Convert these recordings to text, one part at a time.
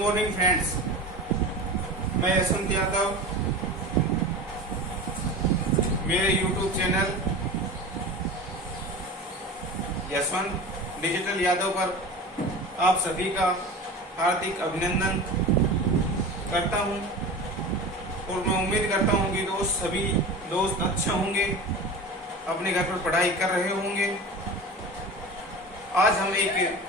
Morning friends, मैं यशवंत यादव मेरे YouTube channel Yashwant digital Yadav पर आप सभी का हार्दिक अभिनंदन करता हूं और मैं उम्मीद करता हूं कि सभी दोस्त अच्छे होंगे, अपने घर पर पढ़ाई कर रहे होंगे। आज हम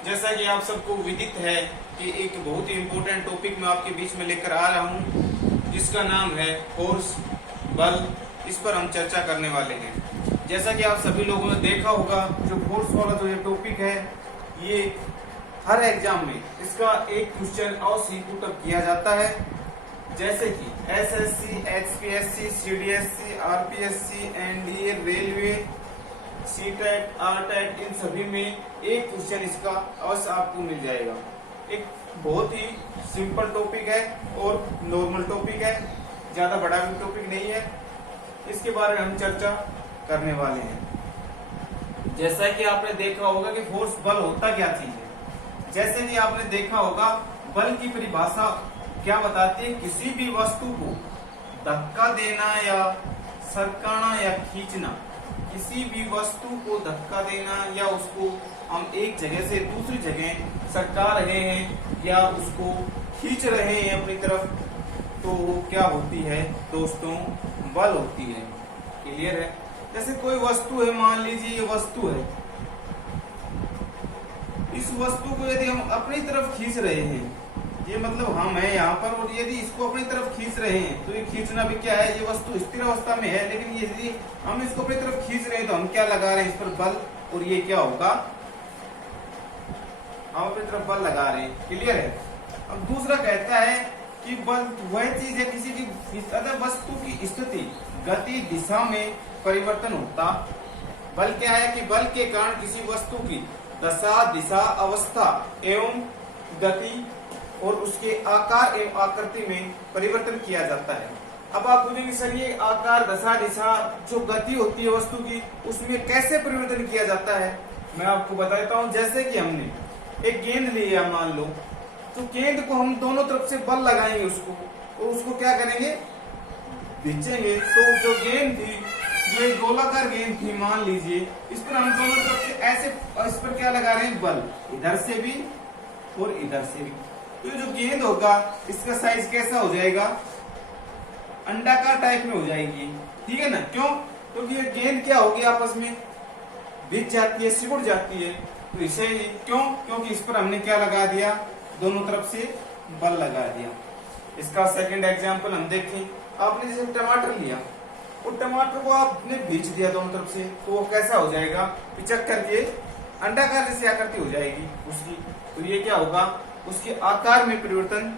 जैसा कि आप सबको विदित है कि एक बहुत ही इम्पोर्टेंट टॉपिक मैं आपके बीच में लेकर आ रहा हूं, जिसका नाम है फोर्स, बल। इस पर हम चर्चा करने वाले हैं। जैसा कि आप सभी लोगों ने देखा होगा, जो फोर्स वाला जो ये टॉपिक है, ये हर एग्जाम में इसका एक क्वेश्चन अवश्य पुटअप किया जाता है। जैसे कि SSC, HPSC, CDSC, RPSC, NDA, railway, CTET, RTET, इन सभी में एक क्वेश्चन इसका अवश्य आपको मिल जाएगा। एक बहुत ही सिंपल टॉपिक है और नॉर्मल टॉपिक है, ज्यादा बड़ा भी टॉपिक नहीं है। इसके बारे में हम चर्चा करने वाले हैं। जैसा कि आपने देखा होगा कि फोर्स, बल होता क्या चीज है। जैसे कि आपने देखा होगा, बल की परिभाषा क्या बताती है? किसी भी वस्तु को धक्का देना या सरकाना या खींचना। किसी भी वस्तु को धक्का देना या उसको हम एक जगह से दूसरी जगह सरका रहे हैं या उसको खींच रहे हैं अपनी तरफ, तो वो क्या होती है दोस्तों? बल होती है। क्लियर है? जैसे कोई वस्तु है, मान लीजिए ये वस्तु है, इस वस्तु को यदि हम अपनी तरफ खींच रहे हैं, ये मतलब हम है यहाँ पर, और यदि इसको अपनी तरफ खींच रहे हैं तो ये खींचना भी क्या है? ये वस्तु स्थिर अवस्था में है, लेकिन यदि हम इसको अपनी तरफ खींच रहे हैं तो हम क्या लगा रहे हैं? इस पर बल, और ये क्या होगा? हम अपनी तरफ बल लगा रहे हैं। क्लियर है? अब दूसरा कहता है कि बल वह चीज है, किसी की वस्तु की स्थिति, गति, दिशा में परिवर्तन होता। बल क्या है? कि बल के कारण किसी वस्तु की दशा, दिशा, अवस्था एवं गति और उसके आकार एवं आकृति में परिवर्तन किया जाता है। अब आप बोलेंगे सर, ये आकार, दशा, दिशा, जो गति होती है वस्तु की, उसमें कैसे परिवर्तन किया जाता है? मैं आपको बताता हूँ। जैसे कि हमने एक गेंद लिया, मान लो, तो गेंद को हम दोनों तरफ से बल लगाएंगे उसको, और उसको क्या करेंगे? खींचेंगे। तो जो गेंद थी, जो एक गोलाकार गेंद थी, मान लीजिए, इस पर हम दोनों तरफ से ऐसे इस पर क्या लगा रहे हैं? बल, इधर से भी और इधर से भी। तो जो गेंद होगा, इसका साइज कैसा हो जाएगा? अंडाकार टाइप में हो जाएगी। ठीक है ना? क्यों? क्योंकि ये गेंद क्या होगी? आपस में भिड़ जाती है, सिकुड़ जाती है। तो इसे क्यों? क्योंकि इस पर हमने क्या लगा दिया? दोनों तरफ से बल लगा दिया। इसका सेकंड एग्जांपल हम देखें। आपने जैसे टमाटर लिया, और टमाटर को आपने बीच दिया दोनों तरफ से, तो वो कैसा हो जाएगा? पिचक करके अंडाकार जैसी आकृति हो जाएगी उसकी। तो ये क्या होगा? उसके आकार में परिवर्तन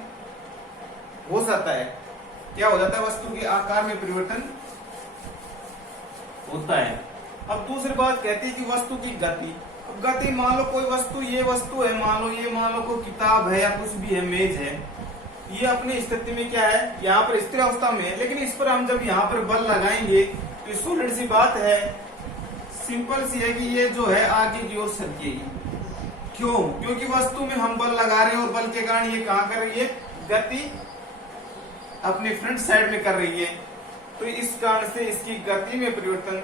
हो जाता है। क्या हो जाता है? वस्तु के आकार में परिवर्तन होता है। अब दूसरी बात कहती है कि वस्तु की गति। अब गति, मान लो कोई वस्तु, ये वस्तु है, मान लो कोई किताब है या कुछ भी है, मेज है, ये अपनी स्थिति में क्या है? यहाँ पर स्थिर अवस्था में है, लेकिन इस पर हम जब यहाँ पर बल लगाएंगे तो सॉलिड सी बात है, सिंपल सी है कि ये जो है आगे की ओर सरकेगी। क्यों? क्योंकि वस्तु में हम बल लगा रहे हैं और बल के कारण ये कहाँ कर रही है? गति अपने फ्रंट साइड में कर रही है। तो इस कारण से इसकी गति में परिवर्तन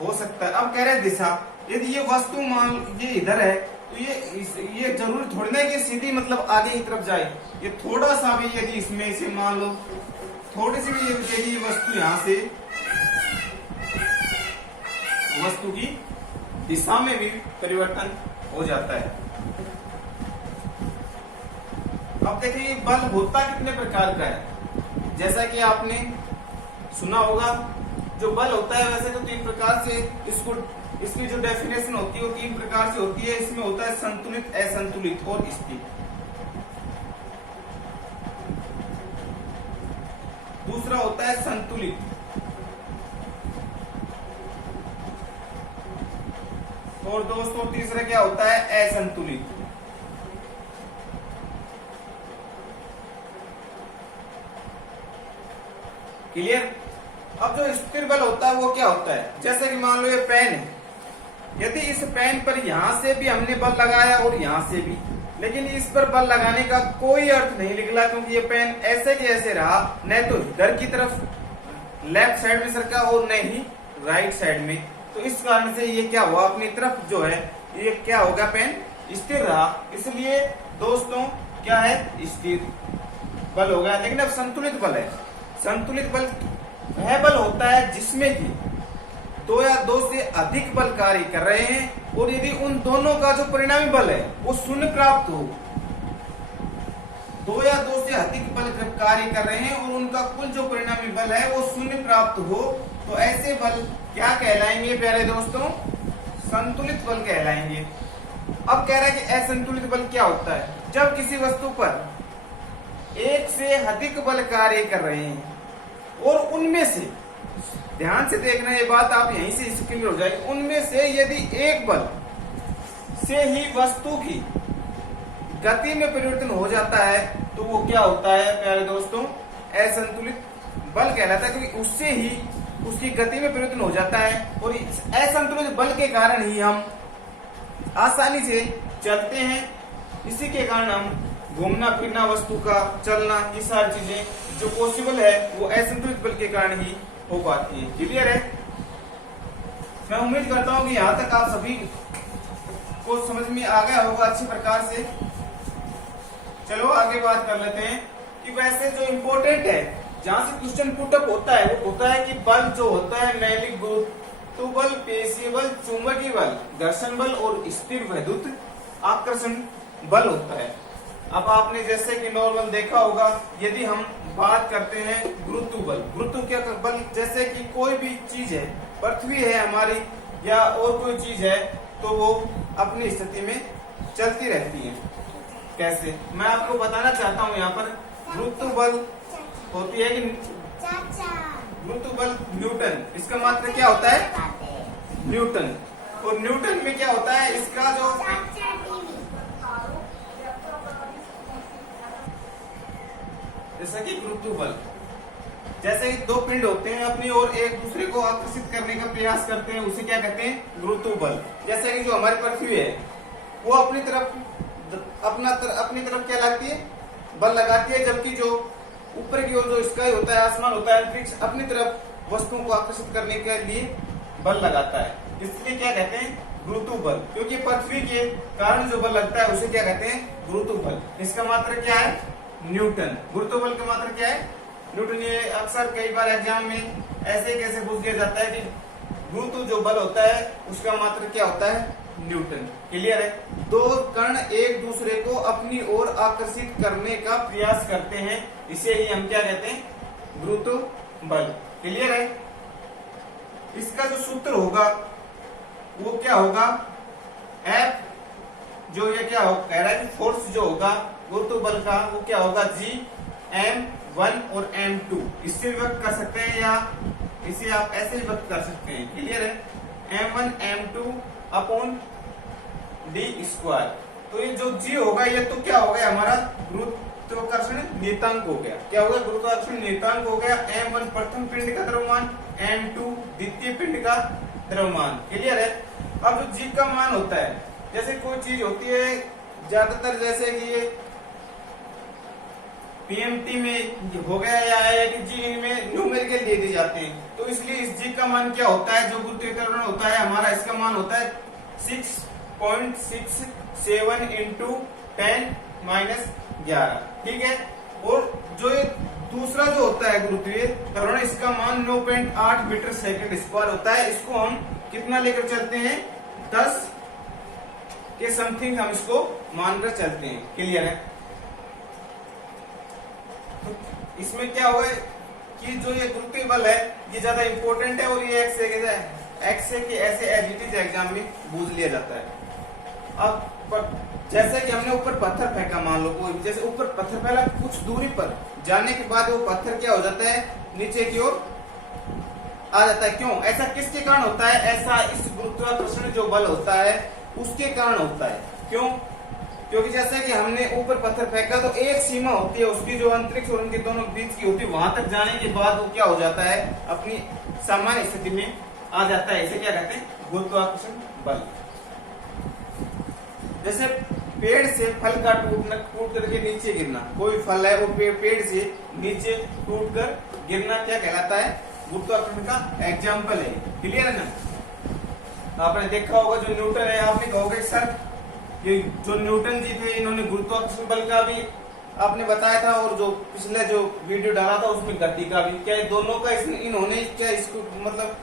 हो सकता है। अब कह रहे हैं दिशा। यदि ये वस्तु मान ये इधर है, तो ये जरूरी थोड़ी ना कि सीधी मतलब आगे की तरफ जाए। ये थोड़ा सा भी यदि इसमें से मान लो थोड़ी सी भी यदि वस्तु यहाँ से, वस्तु की दिशा में भी परिवर्तन हो जाता है। अब देखिए, बल होता कितने प्रकार का है। जैसा कि आपने सुना होगा, जो बल होता है वैसे तो 3 प्रकार से इसकी जो डेफिनेशन होती है वो 3 प्रकार से होती है। इसमें होता है संतुलित, असंतुलित और स्थिर। दूसरा होता है संतुलित, और दोस्तों तीसरा क्या होता है? असंतुलित। क्लियर? अब जो स्थिर बल होता है वो क्या होता है? जैसे कि मान लो ये पेन है, यदि इस पेन पर यहां से भी हमने बल लगाया और यहां से भी, लेकिन इस पर बल लगाने का कोई अर्थ नहीं निकला, क्योंकि ये पेन ऐसे के ऐसे रहा, न तो इधर की तरफ लेफ्ट साइड में सरका और न ही राइट साइड में। तो इस कारण से ये क्या हुआ, अपनी तरफ जो है ये क्या हो गया, पेन स्थिर रहा। इसलिए दोस्तों क्या है, स्थिर बल हो गया। लेकिन अब संतुलित बल है। संतुलित बल वह बल होता है जिसमें कि दो या दो से अधिक बल कार्य कर रहे हैं और यदि उन दोनों का जो परिणामी बल है वो शून्य प्राप्त हो। दो या दो से अधिक बल कार्य कर रहे हैं और उनका कुल जो परिणामी बल है वो शून्य प्राप्त हो, तो ऐसे बल क्या कहलाएंगे प्यारे दोस्तों, संतुलित बल कहलाएंगे। अब कह रहा है कि असंतुलित बल क्या होता है, जब किसी वस्तु पर एक से अधिक बल कार्य कर रहे हैं और उनमें से, ध्यान से देखना ये बात, आप यहीं से क्लियर हो जाएगी, उनमें से यदि एक बल से ही वस्तु की गति में परिवर्तन हो जाता है तो वो क्या होता है प्यारे दोस्तों, असंतुलित बल कहलाता है, क्योंकि उससे ही उसकी गति में परिवर्तन हो जाता है और इस असंतुलित बल के कारण ही हम आसानी से चलते हैं। इसी के कारण हम घूमना फिरना, वस्तु का चलना, ये सारी चीजें जो पॉसिबल है वो असंतुलित बल के कारण ही हो पाती है। क्लियर है? मैं उम्मीद करता हूं कि यहाँ तक आप सभी को समझ में आ गया होगा अच्छी प्रकार से। चलो आगे बात कर लेते हैं कि वैसे जो इम्पोर्टेंट है, जहां से क्वेश्चन पुटअप होता है वो होता है कि बल जो होता है मैलिक गुरुत्व बल, पेशीय बल, चुंबकीय बल, घर्षण बल और स्थिर वैद्युत आकर्षण बल होता है। अब आपने जैसे कि नॉर्मल देखा होगा, यदि हम बात करते हैं गुरुत्व बल, गुरुत्व क्या बल, जैसे कि कोई भी चीज है, पृथ्वी है हमारी या और कोई चीज है, तो वो अपनी स्थिति में चलती रहती है। कैसे, मैं आपको बताना चाहता हूँ। यहाँ पर गुरुत्व बल होती है कि गुरुत्व बल न्यूटन, इसका मात्रा क्या होता है, न्यूटन। और न्यूटन में क्या होता है, इसका जो जैसा कि गुरुत्व बल, जैसे कि दो पिंड होते हैं अपनी ओर एक दूसरे को आकर्षित करने का प्रयास करते हैं, उसे क्या कहते हैं, गुरुत्व बल। जैसे कि जो हमारी पृथ्वी है वो अपनी तरफ क्या लगती है, बल लगाती है, जबकि जो ऊपर की ओर जो स्काई होता है, आसमान होता है, अंतरिक्ष अपनी तरफ वस्तुओं को आकर्षित करने के लिए बल लगाता है। इसलिए क्या कहते हैं, गुरुत्व बल, क्योंकि पृथ्वी के कारण जो बल लगता है उसे क्या कहते हैं, गुरुत्व बल। इसका मात्रा क्या है, न्यूटन। गुरुत्व बल का मात्रा क्या है, न्यूटन। ये अक्सर कई बार एग्जाम में ऐसे कैसे पूछ दिया जाता है कि गुरुत्व जो बल होता है उसका मात्रा क्या होता है, न्यूटन। क्लियर है? दो कण एक दूसरे को अपनी ओर आकर्षित करने का प्रयास करते हैं, इसे ही हम क्या कहते हैं, गुरुत्व बल। क्लियर है? इसका जो सूत्र होगा वो क्या होगा, F, जो ये क्या हो कह रहा है कि फोर्स जो होगा गुरुत्व बल का वो क्या होगा, G M1 और M2। इससे व्यक्त कर सकते हैं या इसे आप ऐसे ही व्यक्त कर सकते हैं। क्लियर है? M1 M2 upon D square. तो ये जो G होगा ये तो क्या हो गया, हमारा गुरुत्वाकर्षण नियतांक हो गया। क्या होगा, गुरुत्वाकर्षण नियतांक हो गया। M1 प्रथम पिंड का द्रव्यमान, M2 द्वितीय पिंड का द्रव्यमान। क्लियर है? अब जो G का मान होता है, जैसे कोई चीज होती है ज्यादातर, जैसे कि ये पीएमटी में हो गया या IIT में न्यूमेरिकल दे दिए जाते हैं, तो इसलिए इस G का मान क्या होता है, जो गुरुत्वीय त्वरण होता है हमारा, इसका मान होता है 6.67 इंटू 10-11। ठीक है? और जो ये दूसरा जो होता है गुरुत्वीय त्वरण, इसका मान 9.8 मीटर सेकंड स्क्वायर होता है। इसको हम कितना लेकर चलते हैं, 10 के समथिंग हम इसको मानकर चलते हैं। क्लियर है? तो इसमें क्या होगा कि जो ये गुरुत्वीय बल है ये ज्यादा इंपॉर्टेंट है और ये एक्स के ऐसे एजिटिव एग्जाम में पूछ लिया जाता है। अब जैसे कि हमने ऊपर पत्थर फेंका, मान लो कोई, जैसे ऊपर पत्थर फैला, कुछ दूरी पर जाने के बाद वो पत्थर क्या हो जाता है, नीचे की ओर आ जाता है। क्यों ऐसा, किसके कारण होता है ऐसा, इस गुरुत्वाकर्षण जो बल होता है उसके कारण होता है। क्यों? क्योंकि जैसे कि हमने ऊपर पत्थर फेंका तो एक सीमा होती है उसकी, जो अंतरिक्ष और उनके दोनों बीच की होती है, वहां तक जाने के बाद वो क्या हो जाता है, अपनी सामान्य स्थिति में आ जाता है। इसे क्या कहते हैं, गुरुत्वाकर्षण बल। जैसे पेड़ से फल का टूट करके नीचे गिरना, कोई फल है वो पेड़ से नीचे टूट कर गिरना क्या कहलाता है, गुरुत्वाकर्षण का एग्जाम्पल है। क्लियर है ना। आपने देखा होगा जो न्यूटन है, आपने कहोगे सर ये जो न्यूटन जी थे इन्होंने गुरुत्वाकर्षण बल का भी आपने बताया था, और जो पिछले जो वीडियो डाला था उसमें गति का भी, क्या दोनों का इन्होंने क्या इसको मतलब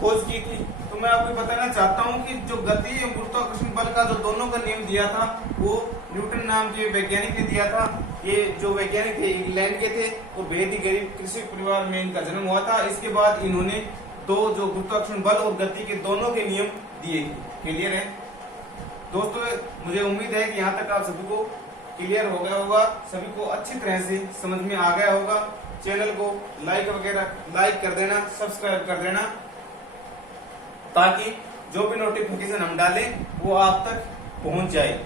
खोज की थी। तो मैं आपको बताना चाहता हूँ कि जो गति और गुरुत्वाकर्षण बल का जो दोनों का नियम दिया था वो न्यूटन नाम के वैज्ञानिक ने दिया था। ये जो वैज्ञानिक थे इंग्लैंड के थे और बेहद ही गरीब कृषि परिवार में इनका जन्म हुआ था। इसके बाद इन्होंने दो जो गुरुत्वाकर्षण बल और गति के दोनों के नियम दिए। क्लियर है दोस्तों, मुझे उम्मीद है कि यहाँ तक आप सभी को क्लियर हो गया होगा, सभी को अच्छी तरह से समझ में आ गया होगा। चैनल को लाइक कर देना, सब्सक्राइब कर देना, ताकि जो भी नोटिफिकेशन हम डालें वो आप तक पहुंच जाए,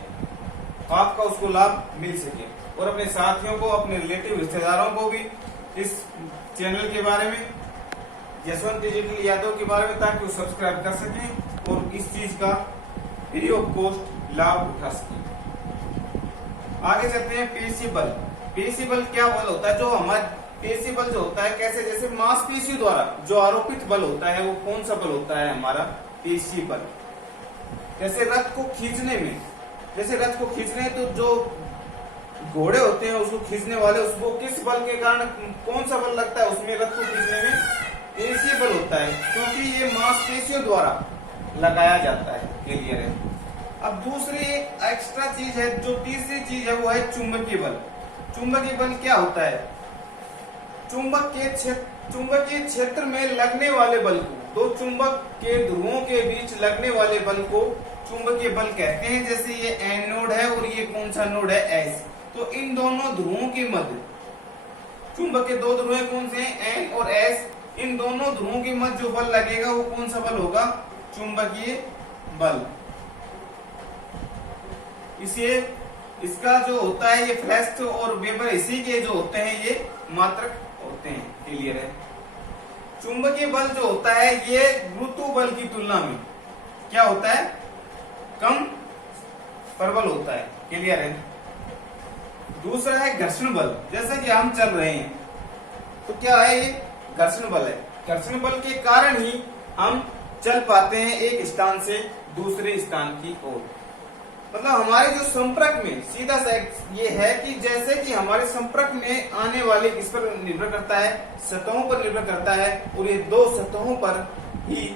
आपका उसको लाभ मिल सके। और अपने साथियों को, अपने रिलेटिव रिश्तेदारों को भी इस चैनल के बारे में, जसवंत डिजिटल यादव के बारे में, ताकि वो सब्सक्राइब कर सकें और इस चीज का फ्री ऑफ कॉस्ट लाभ उठा सकें। आगे चलते हैं पेशी बल। पेशी बल क्या बल होता है, जो हमारा पेशी बल जो होता है कैसे, जैसे मांसपेशियों द्वारा जो आरोपित बल होता है वो कौन सा बल होता है, हमारा पेशी बल। जैसे रथ को खींचने में, जैसे रथ को खींचने तो जो घोड़े होते हैं उसको खींचने वाले, उसको किस बल के कारण कौन सा बल लगता है उसमें, रथ को खींचने में पेशी बल होता है, क्योंकि ये मांसपेशियों द्वारा लगाया जाता है। क्लियर है। अब दूसरी एक एक्स्ट्रा चीज है, जो तीसरी चीज है वो है चुंबकीय बल। चुंबकीय बल क्या होता है, चुंबकीय क्षेत्र में लगने वाले बल को, दो चुंबक के ध्रुवों के बीच लगने वाले बल को चुंबकीय बल कहते हैं। जैसे ये एन नोड है और ये कौन सा नोड है, एस, तो इन दोनों ध्रुवों के मध्य, चुंबक के दो ध्रुव कौन से हैं, एन और एस, इन दोनों ध्रुवों के मध्य जो बल लगेगा वो कौन सा बल होगा, चुंबकीय बल। इसे इसका जो होता है ये फ्लेक्स और वेबर, इसी के जो होते हैं ये मात्रक होते हैं। क्लियर है। चुंबकीय बल जो होता है ये गुरुत्व बल की तुलना में क्या होता है, कम प्रबल होता है। क्लियर है। दूसरा है घर्षण बल। जैसे कि हम चल रहे हैं तो क्या है, ये घर्षण बल है। घर्षण बल के कारण ही हम चल पाते हैं एक स्थान से दूसरे स्थान की ओर। मतलब हमारे जो संपर्क में सीधा सा ये है कि जैसे कि हमारे संपर्क में आने वाले किस पर निर्भर करता है, सतहों पर निर्भर करता है, और ये दो सतहों पर ही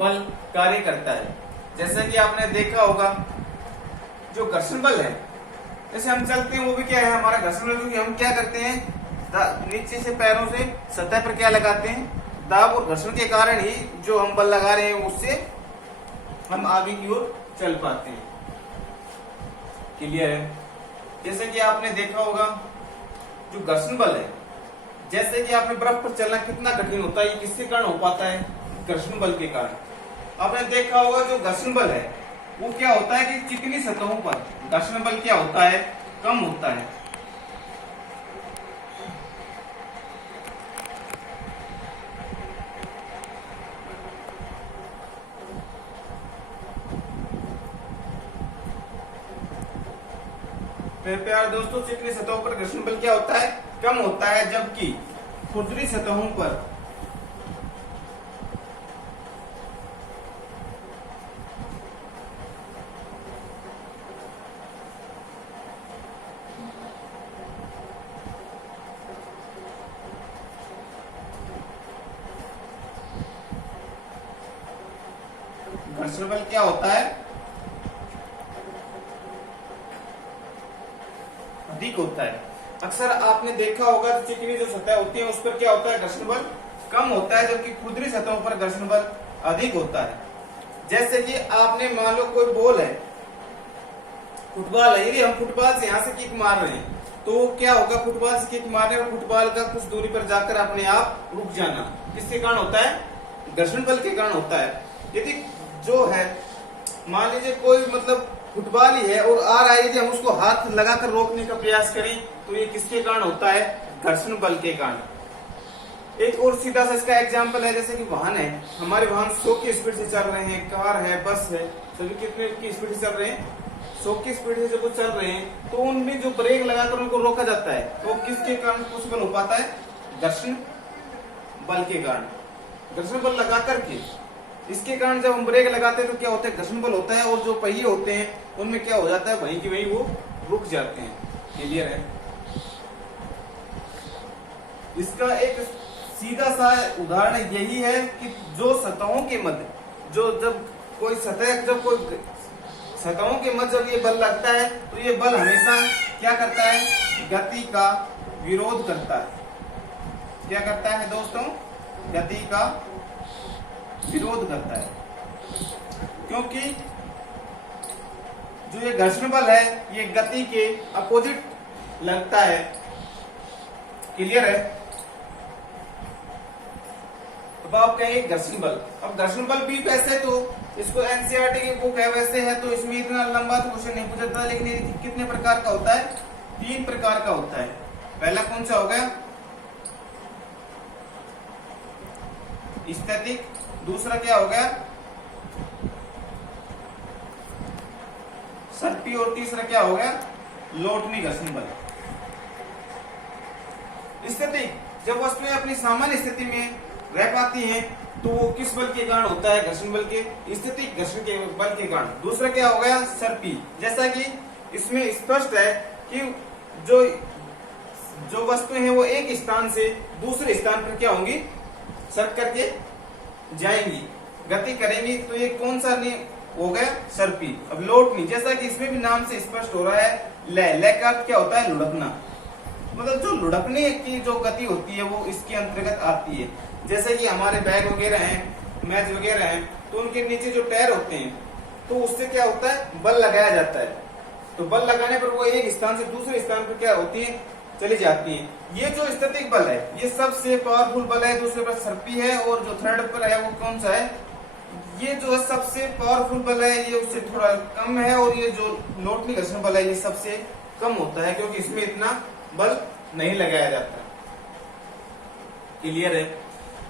बल कार्य करता है। जैसे कि आपने देखा होगा जो घर्षण बल है, जैसे हम चलते हैं वो भी क्या है हमारा घर्षण बल, क्योंकि हम क्या करते हैं नीचे से पैरों से सतह पर क्या लगाते हैं, दाब और घर्षण के कारण ही जो हम बल लगा रहे हैं उससे हम आगे की ओर चल पाते हैं। क्लियर है। जैसे कि आपने देखा होगा जो घर्षण बल है, जैसे कि आपने बर्फ पर चलना कितना कठिन होता है, ये किसके कारण हो पाता है, घर्षण बल के कारण। आपने देखा होगा जो घर्षण बल है वो क्या होता है कि चिकनी सतहों पर घर्षण बल क्या होता है, कम होता है। प्यारे दोस्तों, चिकनी सतहों पर घर्षण बल क्या होता है, कम होता है, जबकि खुरदरी सतहों पर घर्षण बल क्या होता है, अधिक होता है। अक्सर आपने देखा होगा चिकनी जो सतह होती है उस पर क्या होता है, घर्षण बल कम होता है, जबकि खुरदरी सतहों पर घर्षण बल अधिक होता है। जैसे कि आपने मान लो कोई बॉल है, फुटबॉल है, यदि हम फुटबॉल से यहाँ से किक मार रहे हैं तो क्या होगा, फुटबॉल से किक मारने और फुटबॉल का कुछ दूरी पर जाकर अपने आप रुक जाना किसके कारण होता है, घर्षण बल के कारण होता है। यदि जो है मान लीजिए कोई मतलब फुटबॉल ही है और आ रहा है, यदि हम उसको हाथ लगाकर रोकने का प्रयास करें तो ये किसके कारण होता है, घर्षण बल के कारण। एक और सीधा सा इसका एग्जांपल है, जैसे कि वाहन है, हमारे वाहन 100 की स्पीड से चल रहे हैं, कार है, बस है, सभी कितने की स्पीड से चल रहे हैं, 100 की स्पीड से जब वो चल रहे हैं तो उनमें जो ब्रेक लगाकर उनको रोका जाता है तो किसके कारण पॉसिबल हो पाता है? घर्षण बल के कारण। घर्षण बल लगा करके इसके कारण जब हम ब्रेक लगाते हैं तो क्या होता है? घर्षण बल होता है और जो पहिए होते हैं उनमें क्या हो जाता है? वहीं की वहीं वो रुक जाते हैं। क्लियर है? इसका एक सीधा सा उदाहरण यही है कि जो सतहों के मध्य जब कोई सतहों के मध्य जब ये बल लगता है तो ये बल हमेशा क्या करता है? गति का विरोध करता है। क्या करता है दोस्तों? गति का विरोध करता है, क्योंकि जो ये घर्षण बल है ये गति के अपोजिट लगता है। क्लियर है? अब आप कहेंगे घर्षण बल, अब घर्षण बल भी वैसे तो इसको एनसीईआरटी की बुक है वैसे है तो इसमें इतना लंबा तो क्वेश्चन नहीं पूछता, लेकिन ये कितने प्रकार का होता है? 3 प्रकार का होता है। पहला कौन सा हो गया? स्थैतिक। दूसरा क्या हो गया? सर्पी। और तीसरा क्या हो गया? लोटनी घर्षण बल। स्थैतिक, जब वस्तुएं अपनी सामान्य स्थिति में रह पाती हैं तो वो किस बल के कारण होता है? घर्षण बल के, स्थैतिक घर्षण के बल के कारण। दूसरा क्या हो गया? सर्पी। जैसा कि इसमें स्पष्ट है कि जो वस्तुएं हैं वो एक स्थान से दूसरे स्थान पर क्या होंगी? सर्क करके जाएंगी, गति करेंगी, तो ये कौन सा नियम हो गया? सर्पी। अब लोटनी, जैसा कि इसमें भी नाम से स्पष्ट हो रहा है, लय का अर्थ क्या होता है? लुढ़कना। मतलब जो लुढ़कने की जो गति होती है वो इसके अंतर्गत आती है। जैसे कि हमारे बैग वगैरह हैं, मैच वगैरह हैं, तो उनके नीचे जो टायर होते हैं तो उससे क्या होता है? बल लगाया जाता है। तो बल लगाने पर वो एक स्थान से दूसरे स्थान पर क्या होती है? चली जाती है। ये जो स्थैतिक बल है ये सबसे पावरफुल बल है। दूसरे पर सर्पी है और जो थर्ड पर है वो कौन सा है? ये जो सबसे पावरफुल बल है ये उससे थोड़ा कम है, और ये जो लोटनी घर्षण बल है ये सबसे कम होता है, क्योंकि इसमें इतना बल नहीं लगाया जाता। क्लियर है?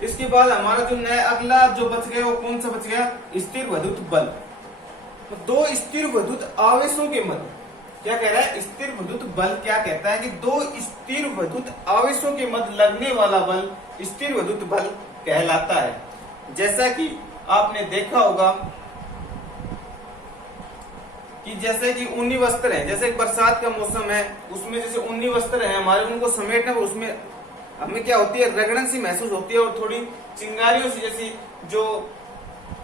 इसके बाद हमारा जो नया अगला जो बच गया वो कौन सा बच गया? स्थिर विद्युत बल। तो 2 स्थिर विद्युत आवेशों के मध्य क्या कह रहा है? स्थिर विद्युत बल क्या कहता है कि 2 स्थिर विद्युत आवेशों के मध्य लगने वाला बल स्थिर विद्युत बल कहलाता है। जैसा कि आपने देखा होगा कि जैसे कि ऊनी वस्त्र है, जैसे बरसात का मौसम है उसमें जैसे ऊनी वस्त्र है हमारे, उनको समेटने पर उसमें हमें क्या होती है? रगड़न सी महसूस होती है और थोड़ी चिंगारियों सी जैसी जो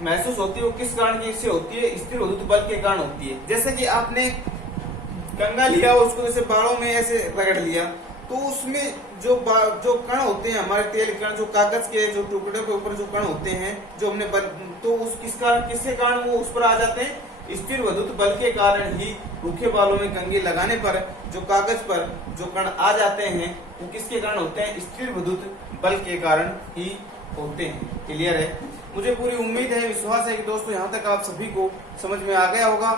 महसूस होती है वो किस कारण की इससे होती है? स्थिर विद्युत बल के कारण होती है। जैसे कि आपने कंगा लिया उसको जैसे बालों में ऐसे रगड़ लिया तो उसमें जो कण होते हैं हमारे तेल कण, जो कागज के जो टुकड़े के ऊपर जो कण होते हैं जो हमने तो उस किसके कारण वो उस पर आ जाते हैं? स्थिर विद्युत बल के कारण ही रूखे बालों में कंघी लगाने पर जो कागज पर जो कण आ जाते हैं वो किसके कारण होते हैं? स्थिर विद्युत बल के कारण ही होते हैं। क्लियर है? मुझे पूरी उम्मीद है, विश्वास है कि दोस्तों यहाँ तक आप सभी को समझ में आ गया होगा।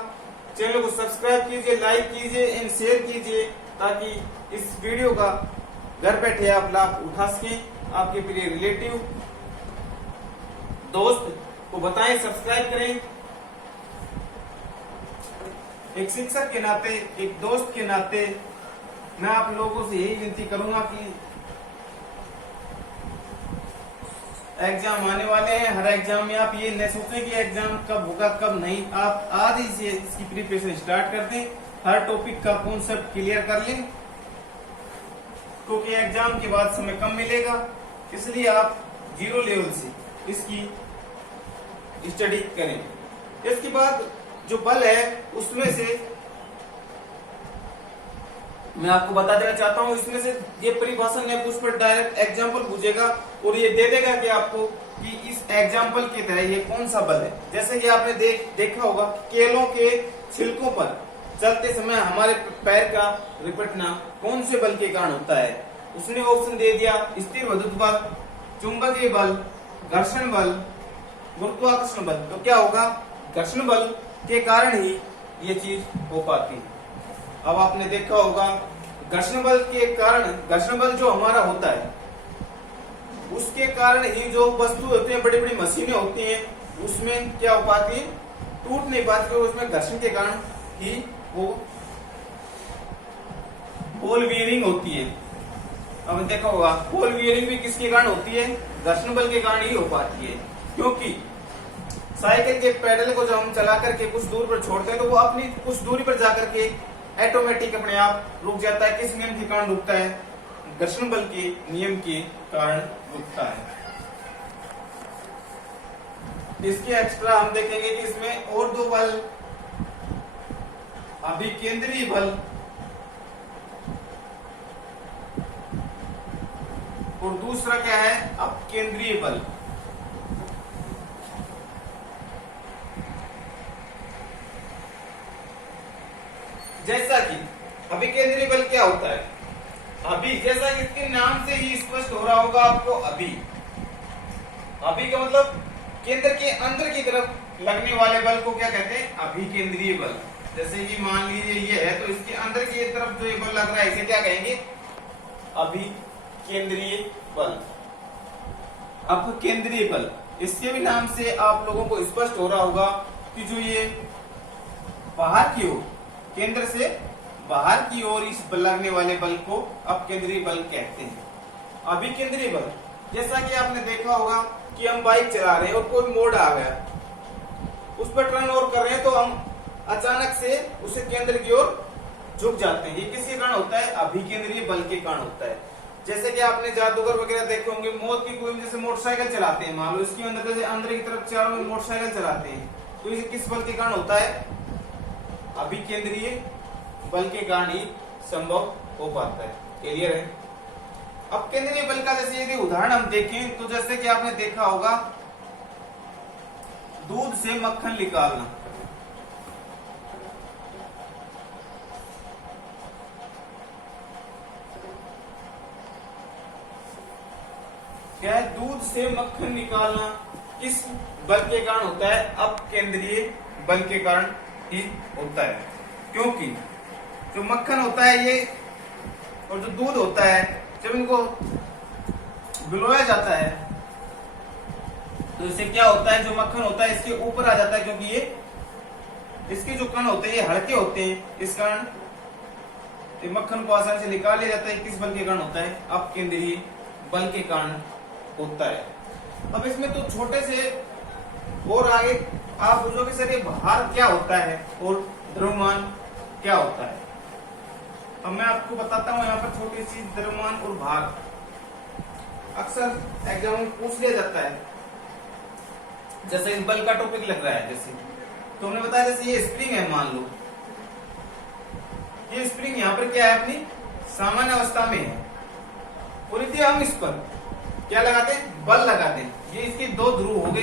चैनल को सब्सक्राइब कीजिए, लाइक कीजिए एंड शेयर कीजिए, ताकि इस वीडियो का घर बैठे आप लाभ उठा सकें। आपके प्रिय रिलेटिव दोस्त को बताएं, सब्सक्राइब करें। एक शिक्षक के नाते, एक दोस्त के नाते मैं आप लोगों से यही विनती करूंगा कि एग्जाम आने वाले हैं, हर एग्जाम में आप ये न सोचें कि एग्जाम कब होगा कब नहीं, आप आज ही से इसकी प्रिपरेशन स्टार्ट कर दें, हर टॉपिक का कॉन्सेप्ट क्लियर कर लें, क्योंकि एग्जाम के बाद समय कम मिलेगा, इसलिए आप 0 लेवल से इसकी स्टडी करें। इसके बाद जो बल है उसमें से मैं आपको बता देना चाहता हूं, इसमें से ये परिभाषा ने उस पर डायरेक्ट एग्जाम्पल पूछेगा और ये दे देगा कि आपको कि इस एग्जाम्पल की तरह ये कौन सा बल है। जैसे कि आपने देखा होगा केलों के छिलकों पर चलते समय हमारे पैर का रिपटना कौन से बल के कारण होता है? उसने ऑप्शन दे दिया स्थिर विद्युत बल, चुंबकीय बल, घर्षण बल, गुरुत्वाकर्षण बल। तो क्या होगा? घर्षण बल के कारण ही ये चीज हो पाती है। अब आपने देखा होगा घर्षण बल के कारण, घर्षण बल जो हमारा होता है उसके कारण ही जो वस्तु होती है, बड़ी बड़ी मशीनें होती हैं, उसमें क्या हो पाती है? टूट नहीं पाती, उसमें घर्षण के कारण ही वो बॉल बियरिंग होती है। अब देखा होगा बॉल बियरिंग भी किसके कारण होती है? घर्षण बल के कारण ही हो पाती है, क्योंकि साइकिल के पेडल को जब हम चला करके कुछ दूर पर छोड़ते हैं तो वो अपनी कुछ दूरी पर जाकर के ऑटोमेटिक अपने आप रुक जाता है। किस नियम के कारण रुकता है? घर्षण बल के नियम के कारण रुकता है। इसके एक्स्ट्रा हम देखेंगे कि इसमें और दो बल, अभिकेंद्रीय बल और दूसरा क्या है? अपकेंद्रीय बल। जैसा कि अभिकेंद्रीय बल क्या होता है? अभी, जैसा कि इसके नाम से ही स्पष्ट हो रहा होगा आपको, अभी का मतलब केंद्र के अंदर की तरफ लगने वाले बल को क्या कहते हैं? अभिकेंद्रीय बल। जैसे कि मान लीजिए ये है, तो इसके अंदर की तरफ जो ये बल लग रहा है इसे क्या कहेंगे? अभिकेंद्रीय बल। अपकेंद्रीय बल, इसके भी नाम से आप लोगों को स्पष्ट हो रहा होगा कि जो ये बाहर की ओर, केंद्र से बाहर की ओर इस बल लगने वाले बल को अपकेंद्रीय बल कहते हैं। अभिकेंद्रीय बल, जैसा कि आपने देखा होगा कि हम बाइक चला रहे हैं और कोई मोड़ आ गया, उस पर टर्न ओवर कर रहे हैं तो हम अचानक से उसे केंद्र की ओर झुक जाते हैं। ये किसके कारण होता है? अभिकेंद्रीय बल के कारण होता है। जैसे कि आपने जादूगर वगैरह देखे होंगे, मौत की कुएं में जैसे मोटरसाइकिल चलाते हैं, मान लो इसके अंदर से अंदर की तरफ चारों में मोटरसाइकिल चलाते हैं, तो ये किस बल के कारण होता है? अभिकेंद्रीय बल के कारण ही संभव हो पाता है। क्लियर है? अब केंद्रीय बल का जैसे यदि उदाहरण हम देखें तो जैसे कि आपने देखा होगा दूध से मक्खन निकालना। क्या है? दूध से मक्खन निकालना किस बल के कारण होता है? अपकेंद्रीय बल के कारण ही होता है, क्योंकि जो मक्खन होता है ये और जो दूध होता है, जब इनको भिगोया जाता है तो इससे क्या होता है? जो मक्खन होता है इसके ऊपर आ जाता है, क्योंकि ये इसके जो कण होते हैं ये हल्के होते हैं, इस कारण मक्खन को आसानी से निकाल लिया जाता है। किस बल के कारण होता है? अपकेंद्रीय बल के कारण होता है। अब इसमें तो छोटे से और आगे आप पूछोगे सर ये भार क्या होता है और द्रव्यमान क्या होता है? अब मैं आपको बताता हूं यहाँ पर छोटी सी द्रव्यमान और भार। अक्सर एग्जाम में पूछ लिया जाता है, जैसे इस बल का टॉपिक लग रहा है, जैसे तो हमने बताया जैसे ये स्प्रिंग है, मान लो ये स्प्रिंग यहाँ पर क्या है? अपनी सामान्य अवस्था में है और यदि हम इस पर क्या लगाते हैं? बल लगाते हैं। ये इसके दो ध्रुव हो गए।